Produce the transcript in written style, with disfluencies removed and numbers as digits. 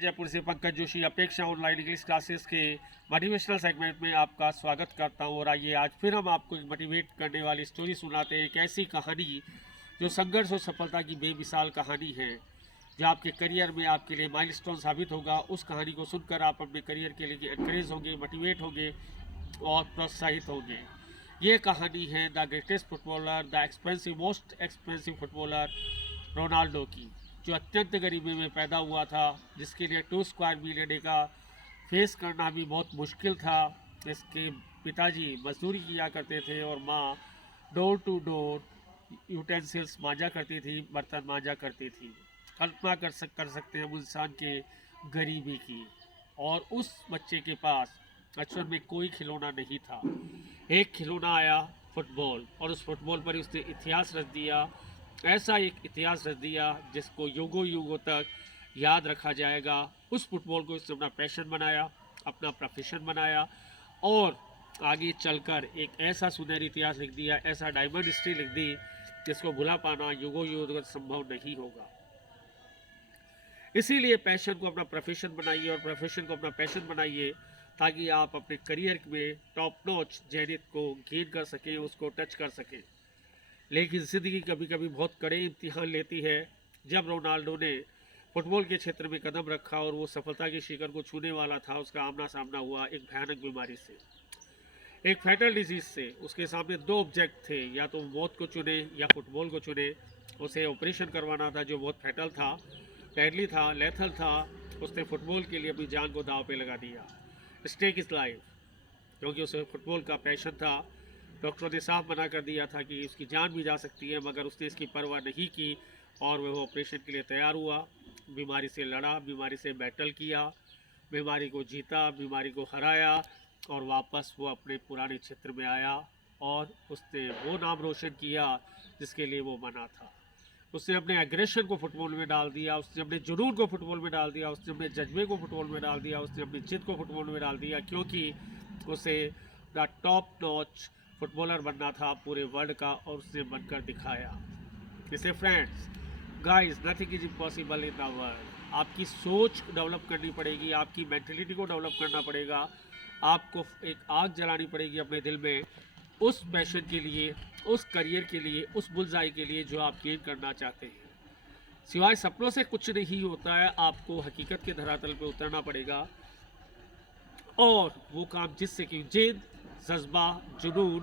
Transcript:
जयपुर से पंकज जोशी अपेक्षा online English classes के मोटिवेशनल सेगमेंट में आपका स्वागत करता हूँ। और आइए आज फिर हम आपको एक मोटिवेट करने वाली स्टोरी सुनाते हैं। एक ऐसी कहानी जो संघर्ष और सफलता की बेमिसाल कहानी है, जो आपके करियर में आपके लिए माइलस्टोन साबित होगा। उस कहानी को सुनकर आप अपने करियर के लिए एनकरेज होंगे, मोटिवेट होंगे और प्रोत्साहित होंगे। ये कहानी है the greatest footballer, the most expensive footballer Ronaldo की, जो अत्यंत गरीबी में पैदा हुआ था, जिसके लिए 2 स्क्वायर मील का फेस करना भी बहुत मुश्किल था। इसके पिताजी मजदूरी किया करते थे और माँ डोर टू डोर यूटेंसिल्स मांजा करती थी, बर्तन मांजा करती थी। कल्पना कर सकते हैं हम इंसान के गरीबी की। और उस बच्चे के पास बचपन में कोई खिलौना नहीं था। एक खिलौना आया, फुटबॉल, और उस फुटबॉल पर उसने इतिहास रच दिया। ऐसा एक इतिहास रच दिया जिसको युगों युगों तक याद रखा जाएगा। उस फुटबॉल को उसने अपना पैशन बनाया, अपना प्रोफेशन बनाया और आगे चलकर एक ऐसा सुनहरी इतिहास लिख दिया, ऐसा डायमंड हिस्ट्री लिख दी जिसको भुला पाना युगों युगों तक संभव नहीं होगा। इसीलिए पैशन को अपना प्रोफेशन बनाइए और प्रोफेशन को अपना पैशन बनाइए, ताकि आप अपने करियर में टॉप नॉच जेनिथ को गेन कर सकें, उसको टच कर सकें। लेकिन ज़िंदगी कभी कभी बहुत कड़े इम्तिहान लेती है। जब रोनाल्डो ने फुटबॉल के क्षेत्र में कदम रखा और वो सफलता के शिखर को छूने वाला था, उसका आमना सामना हुआ एक भयानक बीमारी से, एक फैटल डिजीज़ से। उसके सामने 2 ऑब्जेक्ट थे, या तो मौत को चुने या फुटबॉल को चुने। उसे ऑपरेशन करवाना था जो बहुत फैटल था, डेडली था, लेथल था। उसने फुटबॉल के लिए अपनी जान को दांव पे लगा दिया, स्टेक इज लाइफ, क्योंकि उसे फुटबॉल का पैशन था। डॉक्टरों ने साफ मना कर दिया था कि उसकी जान भी जा सकती है, मगर उसने इसकी परवाह नहीं की और वह ऑपरेशन के लिए तैयार हुआ। बीमारी से लड़ा, बीमारी से बैटल किया, बीमारी को जीता, बीमारी को हराया और वापस वो अपने पुराने क्षेत्र में आया और उसने वो नाम रोशन किया जिसके लिए वो बना था। उसने अपने एग्रेशन को फुटबॉल में डाल दिया, उसने अपने जुनून को फुटबॉल में डाल दिया, उसने अपने जज्बे को फुटबॉल में डाल दिया, उसने अपनी जिद को फुटबॉल में डाल दिया, क्योंकि उसे द टॉप नॉच फुटबॉलर बनना था पूरे वर्ल्ड का, और उसने बनकर दिखाया। जैसे friends, guys, nothing is impossible in the world. आपकी सोच डेवलप करनी पड़ेगी, आपकी मेंटलिटी को डेवलप करना पड़ेगा। आपको एक आग जलानी पड़ेगी अपने दिल में, उस पैशन के लिए, उस करियर के लिए, उस बुलजाई के लिए जो आप गेन करना चाहते हैं। सिवाय सपनों से कुछ नहीं होता है, आपको हकीकत के धरातल पे उतरना पड़ेगा और वो काम जिससे कि जिद, जज्बा, जुनून